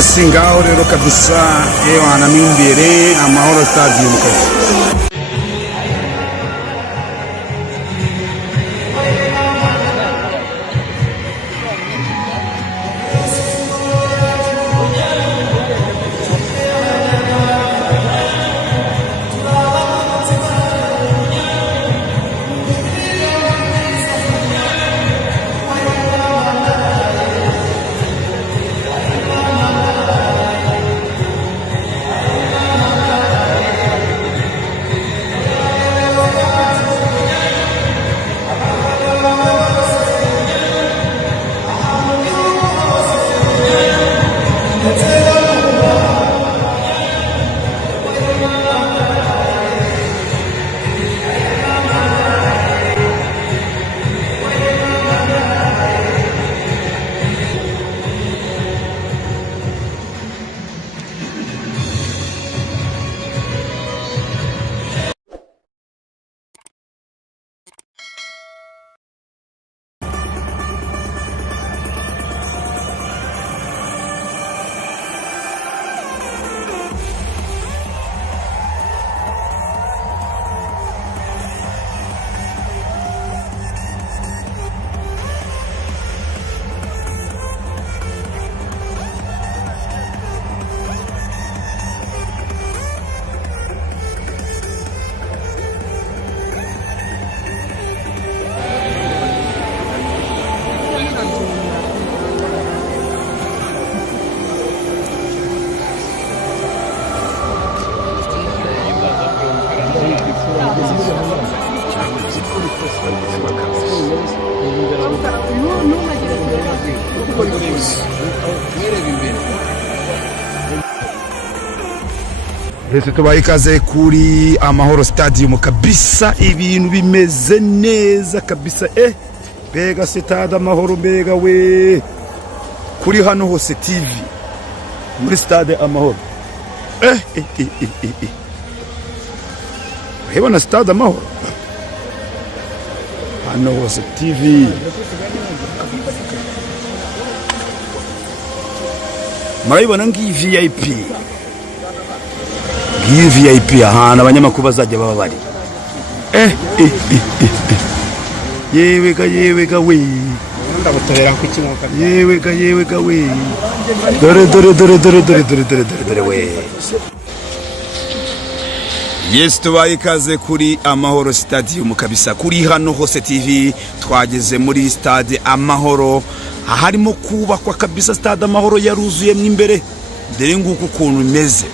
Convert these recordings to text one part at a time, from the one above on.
ngaho rero kabisa yewe namimbere amahoro stadium kabisa. Ese tubaye ikaze kuri Amahoro Stadium kabisa, ibintu bimeze neza kabisa. Bega stade Amahoro, bega we kuri hano hose TV muri stade Amahoro. Hebona stade Amahoro hano hose TV. Murabibona ngi VIP, VIP ahantu abanyamakuru bazajya baba bari. Yewe ga we ndabutobera ku kimoka. Yewe ga we dore we. Yes, tubaye ikaze kuri Amahoro Stadium kabisa, kuri hano hose TV. Twageze muri stade Amahoro, harimo kubakwa kabisa. Stade Amahoro yaruzuye mwimbere, dore nguko ukuntu imeze.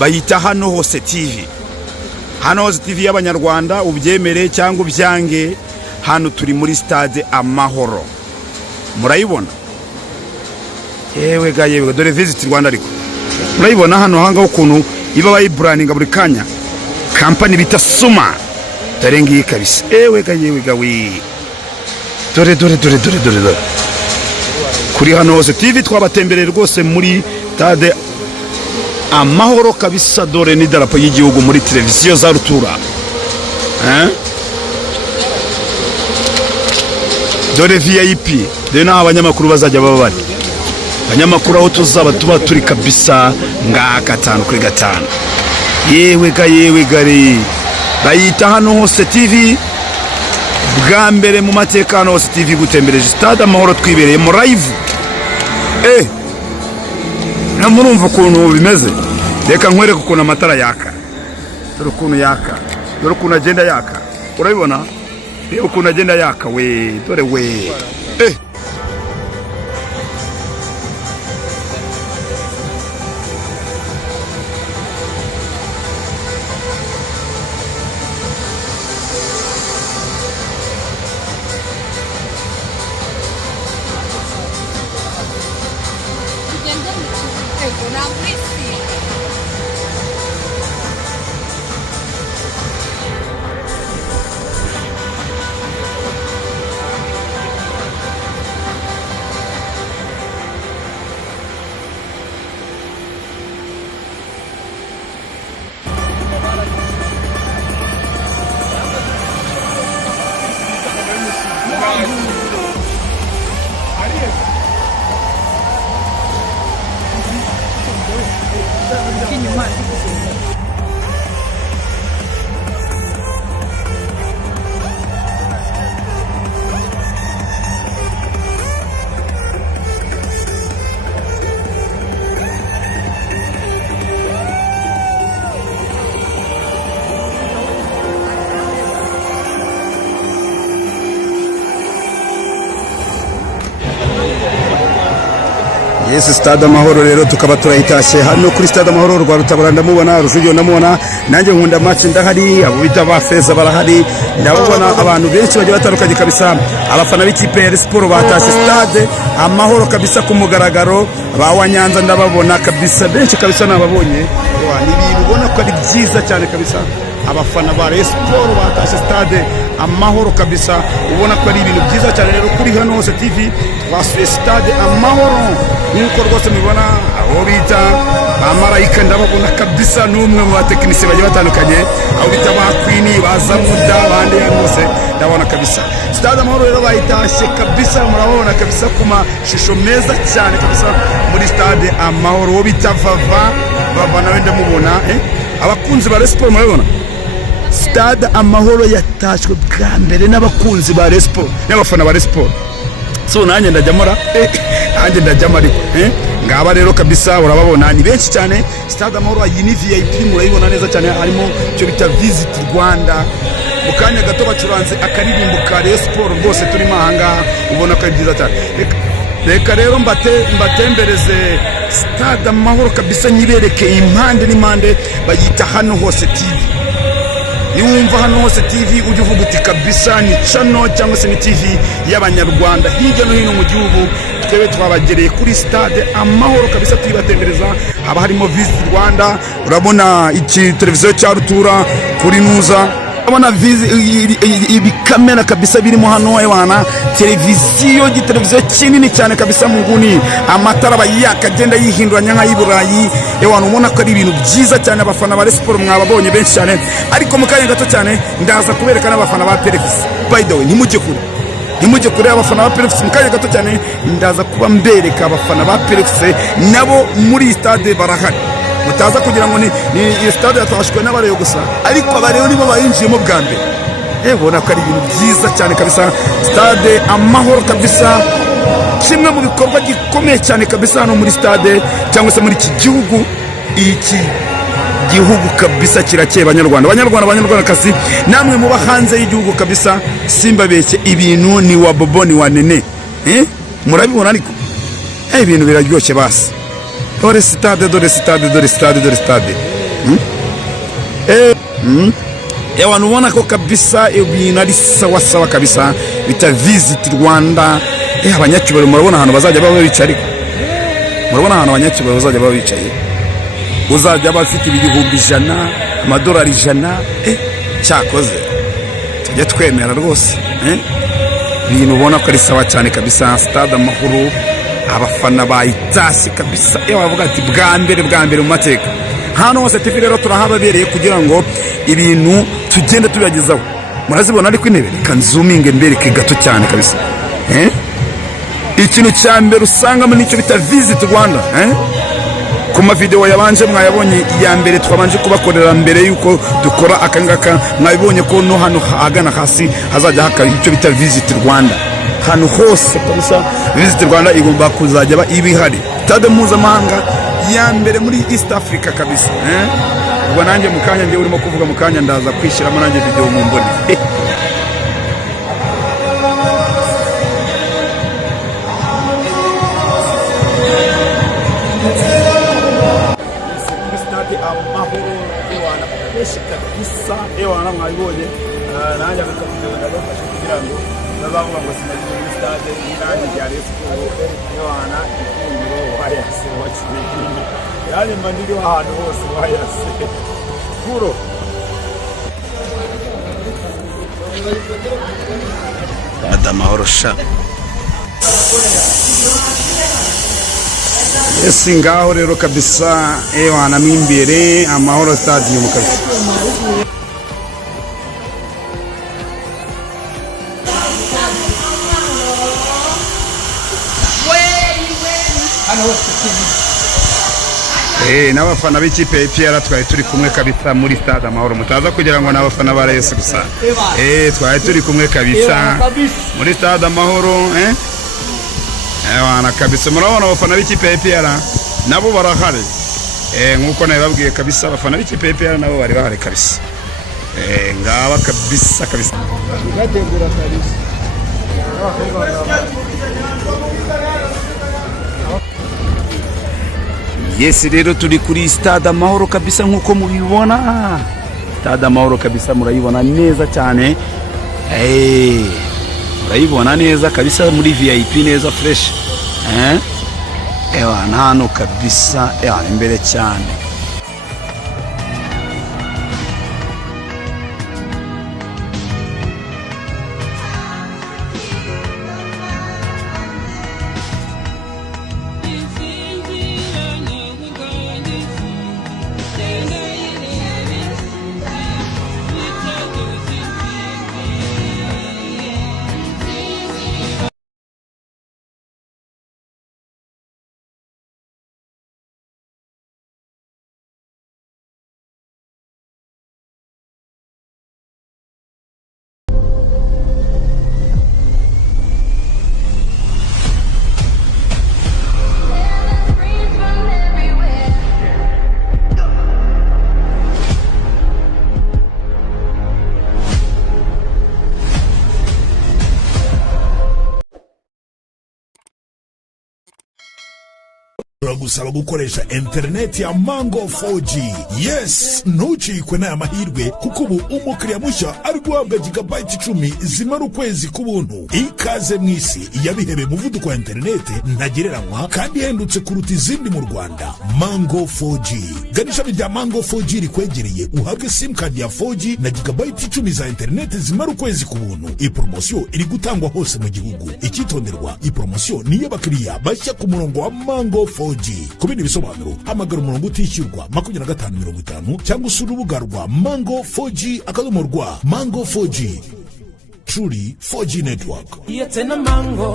Bayita hano hose TV. Hano hose TV y'abanyarwanda, ubyemere cyangwa ubyange, hano turi muri stade Amahoro. Murayibona? Yewe ga dore Visit Rwanda ariko. Murayibona hano hanga ukuntu iba bayibrandinga buri kanya. Company bita Suma. Dore ngiye kabisa. Yewe ga we. Dore. Kuri hano hose TV twabatembereye rwose muri stade Amahoro kabisa. Dore ni darapo y'igihugu muri televiziyo za rutura. Dore VIP, dore naho abanyamakuru bazajya baba bari. Abanyamakuru aho tuzaba tuba turi kabisa nga 5/5. Yewe gari. Bayita hano hose TV. Bwa mbere mu mateka hano hose TV gutembereje stade Amahoro, twibereye mu live. Namurumva ukuntu bimeze. Reka nkwereke ukuntu amatara yaka. Dore ukuntu yaka. Dore ukuntu agenda yaka. Urabibona? Reba ukuntu agenda yaka we. Dore we. Yes, stade amahoro rero tukaba turayitashye hano kuri stade amahoro rwa Rutabura, ndamubona Rujugiro, ndamubona nanjye nkunda match ndahari, abo bita ba Feza barahari, ndabona abantu benshi bagiye batandukanye kabisa, abafana b'ikipe ya Sport batashye stade amahoro kabisa ku mugaragaro, ba Nyanza ndababona kabisa benshi kabisa, nababonye ni ibintu ubona ko ari byiza cyane kabisa, abafana ba Sport batashye stade amahoro kabisa, ubona ko ari ibintu byiza cyane rero. Kuri hano hose TV twasuye stade amahoro nkuko rwose mubibona, aho bita amarayika ndababona kabisa, n'umwe mu batekinisiye bagiye batandukanye, aho bita ba Queen bazamuda bande bose ndabona kabisa. Stade amahoro rero bayitashye kabisa, murabona kabisa ku mashusho meza cyane kabisa muri stade amahoro, wo bita Vava nawe ndamubona, abakunzi ba Sport murabona stade amahoro yatashwe bwa mbere n'abakunzi ba Sport n'abafana ba Sport. So nanjye ndajyamara nanjye ndajyama ariko ngaba rero kabisa, urababona ni benshi cyane. Stade amahoro iyi ni VIP, murayibona neza cyane, harimo cyo bita Visit Rwanda. Mu kanya gato bacuranze akaririmbo ka Sport rwose turimo ahangaha, ubona ko ari byiza cyane. Reka rero mbatembereze stade amahoro kabisa, nyibereke impande n'impande, bayita hano hose TV. Niwumva hano hose TV ujye uvuga uti kabisa ni channel cyangwa se ni TV y'abanyarwanda hirya no hino mu gihugu. Twebe twabagereye kuri stade amahoro kabisa, tuyibatembereza, haba harimo Visit Rwanda, urabona iki televiziyo cya rutura kuri Nuza, urabona ibikamera kabisa birimo hano, ewana televiziyo giteleviziyo kinini cyane kabisa, mu nguni amatara bayakagenda yihinduranya nk'ayiburayi, ewana ubona ko ari ibintu byiza cyane. Abafana ba Sport mwababonye benshi cyane, ariko mu kanya gato cyane ndaza kubereka n'abafana ba Perefix. By the way, ntimujye kure abafana ba Perefix, mu kanya gato cyane ndaza kuba mbereka abafana ba Perefix nabo muri stade barahari, mutaza kugira ngo ni stade yatashwe n'abareyo gusa, ariko abareyo nibo bayinjiyemo bwa mbere. Ubona ko ari ibintu byiza cyane kabisa, stade amahoro kabisa, kimwe mu bikorwa gikomeye cyane kabisa hano muri stade cyangwa se muri iki gihugu. Iki gihugu kabisa kirakeye banyarwandakazi, namwe muba hanze y'igihugu kabisa, simba beke ibintu ni wa bobo ni wa nene, murabibona ariko ibintu biraryoshye basi. Dore stade ewana ubona ko kabisa ibintu ari sawa kabisa, bita Visit Rwanda. Abanyacyubahiro murabona ahantu bazajya baba bicaye, ariko murabona ahantu abanyacyubahiro bazajya baba bicaye, uzajya bafite ibihumbi 100, amadolari 100. Cyakoze tujye twemera rwose, ibintu ubona ko ari sawa cyane kabisa. Stade amahoro abafana bayitashye kabisa, bavuga ati bwa mbere mu mateka. Hano hose TV rero turahababereye kugira ngo ibintu tugende tubagezaho, murazibona ariko intebe reka nzuminge mbereke gato cyane kabisa. Ikintu cya mbere usangamo nicyo bita Visit Rwanda. Ku mavideo yabanje mwayabonye, iya mbere twabanje kubakorera mbere yuko dukora akangaka, mwabibonye ko no hano hagana hasi hazajya haka icyo bita Visit Rwanda. Hano hose kabisa Visit Rwanda igomba kuzajya ibihari, stade mpuzamahanga ya mbere muri East Africa kabisa. Ubwo nanjye mu kanya ngiye urimo kuvuga, mu kanya ndaza kwishyiramo nanjye video mu mboni. Stade amahoro ewana fresh kabisa, ewana mwabibonye, nanjye bakavuga gafashe kugira ngo bazavuga ngo sinagiye muri stade y'Inyange ya Sport, ewana ikundiro wayase wakinye, yani mandiri ahantu hose wayase kuro. Stade amahoro sha. Yes, ngaho rero kabisa, ewana mimbere amahoro stadium kabisa. N'abafana b'ikipe y'PR twari turi kumwe kabisa muri stade amahoro, mutaza kugira ngo n'abafana ba Yesu gusa. Twari turi kumwe kabisa muri stade amahoro. Ewana kabisa, murabona abafana b'ikipe y'PR nabo barahari, nkuko nababwiye kabisa, abafana b'ikipe y'PR nabo bari bahari kabisa. Ngaba kabisa igategura kabisa. Yes rero turi kuri stade Amahoro kabisa nkuko mubibona. Stade Amahoro kabisa murayibona neza cyane. Murayibona neza kabisa muri VIP neza fresh. Ewa hano kabisa imbere cyane. Gusaba gukoresha internet ya Mango 4G. Yes, ntucikwe n'aya mahirwe kuko ubu umukiriya mushya ari guhabwa gigabyte 10 zimara ukwezi kubuntu. Ikaze mwisi yabihebe muvuduko wa internet ntagereranywa kandi hendutse kuruta izindi mu Rwanda. Mango 4G. Ganisha bijya Mango 4G rikwegereye uhabwe sim card ya 4G na gigabyte 10 za internet zimara ukwezi kubuntu. I promotion iri gutangwa hose mu gihugu. Ikitonderwa, i promotion ni y'abakiriya bashya ku murongo wa Mango 4G. Kubindi bisobanuro hamagara umurongo utishyurwa 2550 cyangwa usura urubuga rwa Mango 4G akadomo. Mango 4G, truly 4G network. Yet in a mango.